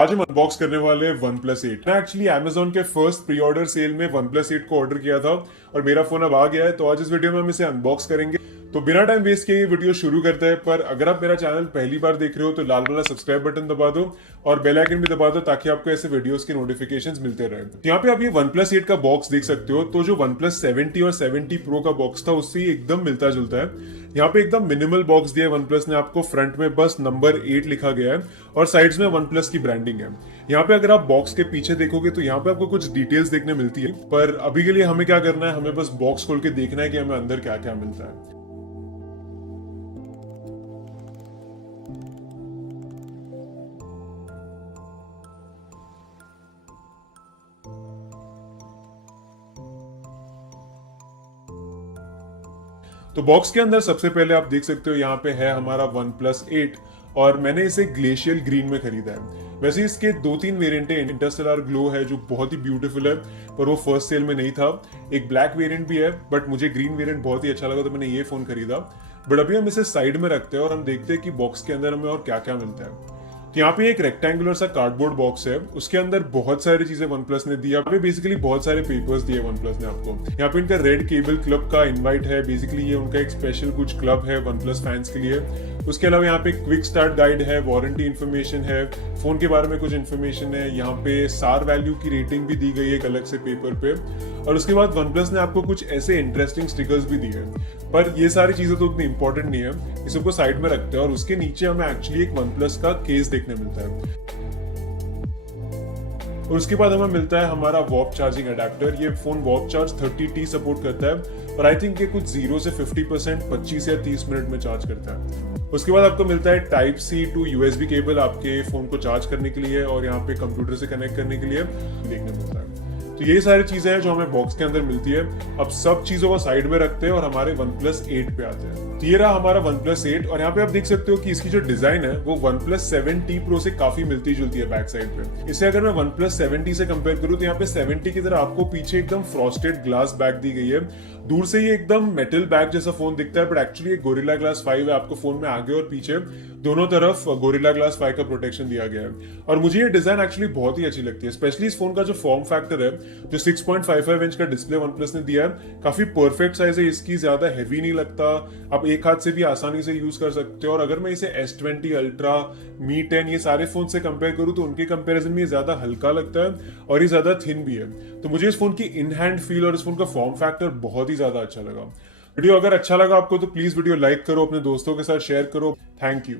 आज हम अनबॉक्स करने वाले हैं OnePlus 8। मैं एक्चुअली Amazon के फर्स्ट प्री ऑर्डर सेल में OnePlus 8 को ऑर्डर किया था और मेरा फोन अब आ गया है। तो आज इस वीडियो में हम इसे अनबॉक्स करेंगे। तो बिना टाइम वेस्ट किए ये वीडियो शुरू करते हैं। पर अगर आप मेरा चैनल पहली बार देख रहे हो तो लाल वाला सब्सक्राइब बटन दबा दो और बेल आइकन भी दबा दो ताकि आपको ऐसे वीडियोस के नोटिफिकेशंस मिलते रहे। तो यहाँ पे आप ये OnePlus 8 का बॉक्स देख सकते हो। तो जो OnePlus 70 और 70 Pro का बॉक्स था उससे ये एकदम मिलता जुलता है। यहाँ पे एकदम मिनिमल बॉक्स दिया है OnePlus ने आपको। फ्रंट में बस नंबर 8 लिखा गया है और साइड्स में OnePlus की ब्रांडिंग है। यहाँ पे अगर आप बॉक्स के पीछे देखोगे तो यहाँ पे आपको कुछ डिटेल्स देखने मिलती है। पर अभी के लिए हमें क्या करना है, हमें बस बॉक्स खोल के देखना है कि हमें अंदर क्या क्या मिलता है। तो बॉक्स के अंदर सबसे पहले आप देख सकते हो यहाँ पे है हमारा OnePlus 8 और मैंने इसे ग्लेशियल ग्रीन में खरीदा है। वैसे इसके 2-3 वेरिएंट है। इंटरस्टेलर ग्लो है जो बहुत ही ब्यूटीफुल है पर वो फर्स्ट सेल में नहीं था। एक ब्लैक वेरिएंट भी है बट मुझे ग्रीन वेरिएंट बहुत ही अच्छा लगा तो मैंने ये फोन खरीदा। बट अभी हम इसे साइड में रखते हैं और हम देखते हैं कि बॉक्स के अंदर हमें और क्या क्या मिलता है। तो यहाँ पे एक रेक्टेंगुलर सा कार्डबोर्ड बॉक्स है। उसके अंदर बहुत सारी चीजें OnePlus ने दी है। बेसिकली बहुत सारे पेपर्स दिए OnePlus ने आपको। यहाँ पे इनका रेड केबल क्लब का इनवाइट है। बेसिकली ये उनका एक स्पेशल कुछ क्लब है OnePlus फैंस के लिए। उसके अलावा यहाँ पे क्विक स्टार्ट गाइड है, वारंटी इन्फॉर्मेशन है, फोन के बारे में कुछ इन्फॉर्मेशन है। यहाँ पे सार वैल्यू की रेटिंग भी दी गई है एक अलग से पेपर पे। और उसके बाद OnePlus ने आपको कुछ ऐसे इंटरेस्टिंग स्टिकर्स भी दिए हैं। पर ये सारी चीजें तो उतनी इंपॉर्टेंट नहीं है, इस सबको साइड में रखते हैं और उसके नीचे हमें एक्चुअली एक OnePlus का केस देखने मिलता है। और उसके बाद हमें मिलता है हमारा वॉप चार्जिंग अडेप्टर। ये फोन वॉप चार्ज 30T सपोर्ट करता है और आई थिंक ये कुछ 0 से 50% 25 या 30 मिनट में चार्ज करता है। उसके बाद आपको मिलता है Type-C to USB केबल आपके फोन को चार्ज करने के लिए और यहाँ पे कंप्यूटर से कनेक्ट करने के लिए देखने मिलता है। तो ये सारी चीजें हैं जो हमें बॉक्स के अंदर मिलती है। अब सब चीजों को साइड में रखते हैं और हमारे OnePlus 8 पे आते हैं। तो ये रहा हमारा OnePlus 8 और यहाँ पे आप देख सकते हो कि इसकी जो डिजाइन है वो OnePlus 7T Pro से काफी मिलती जुलती है बैक साइड पे। इसे अगर मैं OnePlus 7T से कंपेयर करूँ तो यहाँ पे 70 की तरह आपको पीछे एकदम फ्रॉस्टेड ग्लास बैक दी गई है। दूर से ये एकदम मेटल बैक जैसा फोन दिखता है बट एक्चुअली एक गोरिल्ला ग्लास 5 है। आपको फोन में आगे और पीछे दोनों तरफ गोरिल्ला ग्लास 5 का प्रोटेक्शन दिया गया है और मुझे ये डिजाइन एक्चुअली बहुत ही अच्छी लगती है। स्पेशली इस फोन का जो फॉर्म फैक्टर है, जो 6.55 इंच का डिस्प्ले OnePlus ने दिया है, काफी परफेक्ट साइज है इसकी, ज्यादा हैवी नहीं लगता। आप एक हाथ से भी आसानी से यूज कर सकते हो। और अगर मैं इसे S20 अल्ट्रा, Mi 10 ये सारे फोन से कंपेयर करूँ तो उनके कंपेरिजन में ज्यादा हल्का लगता है और ये ज्यादा थिन भी है। तो मुझे इस फोन की इन हैंड फील और इस फोन का फॉर्म फैक्टर बहुत ही ज्यादा अच्छा लगा। वीडियो अगर अच्छा लगा आपको तो प्लीज वीडियो लाइक करो, अपने दोस्तों के साथ शेयर करो। Thank you.